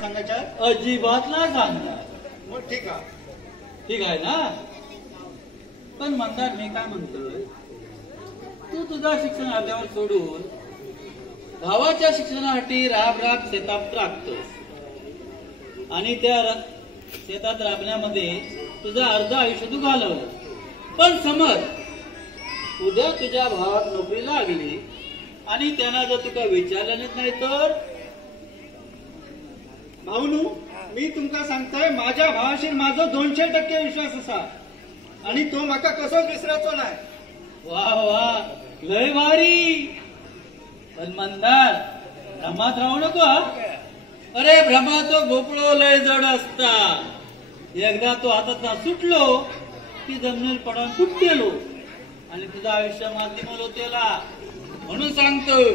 सांगायच्या? अजिबात नाही सांगणार. मग ठीक आहे. ठीक आहे ना. पण मंदार मी काय म्हणतोय, तू तुझा शिक्षण अर्ध्यावर सोडून भावाच्या शिक्षणासाठी राब राब शेतात राबतोस आणि त्या शेतात राबण्यामध्ये तुझं अर्ध आयुष्य तू घालवलं. पण समज उद्या तुझ्या भावात नोकरी लागली आणि त्यांना जर तुका विचारलं नाही तर? भाऊनू, मी तुमका सांगताय, माझ्या भावाशी माझा 200% विश्वास असा आणि तो माका कसो विसरायचो नाही. वा वा, लय भारी. पण मंदार, भ्रमात राहू नको. अरे भ्रमाचो भोपळो लय जड असता. एकदा तो हातात सुटलो की जमिनीवर पडून फुटतेलो आणि तुझं आयुष्य माध्यम त्याला. म्हणून सांगतोय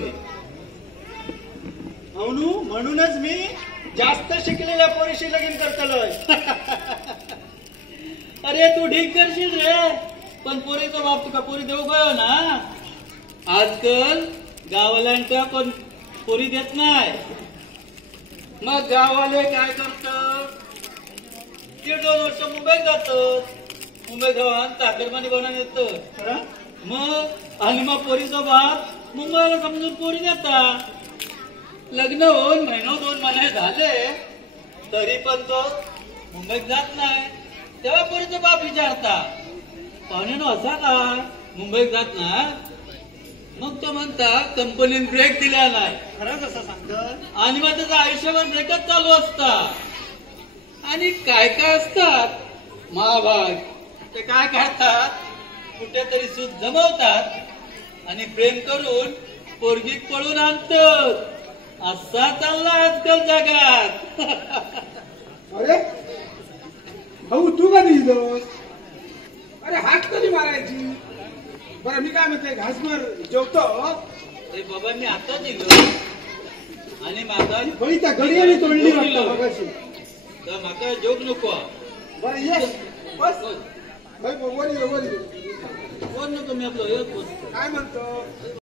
भाऊनू, म्हणूनच मी जास्त शिकलेल्या पोरीशी लगीन करतलोय. अरे तू ठीक करशील रे, पण पोरीचा बाप तुका पोरी देऊ गयो ना. आजकाल गावाल्यांका पण पोरी देत नाही. मग गाववाले काय करतात, 1.5-2 वर्ष मुंबईत जातात. मुंबईत राहून ताकरमानी बनवून येतं. मग आणि मग पोरीचा बाप मुंबईला समजून पोरी देतात. लग्न होऊन 1-2 महिने झाले तरी पण तो मुंबईत जात नाही. तेव्हा पोरीचा बाप विचारता, पाहुण्यानं असा का मुंबईत जात ना? मग तो म्हणता कंपनीने ब्रेक दिला नाही. खरंच असं सांगत? आणि मग त्याचं आयुष्यभर ब्रेकच चालू असता. आणि काय काय असतात महाभाग, ते काय करतात, कुठेतरी सूत जमवतात आणि प्रेम करून पोरगी पळून आणतात. असा चालला आजकाल जगात. अरे भाऊ, तू कधी दिलोस? अरे हात कधी मारायची? बरं मी काय म्हणते, घासभर जेवतो. ते बाबांनी आता दिलं आणि माझा बळी त्या घडी तोडली वाटतं मगाशी. तर माका जोक नको. बरं ये बस. वर ये. कोण नको, मी आपलं काय म्हणतो?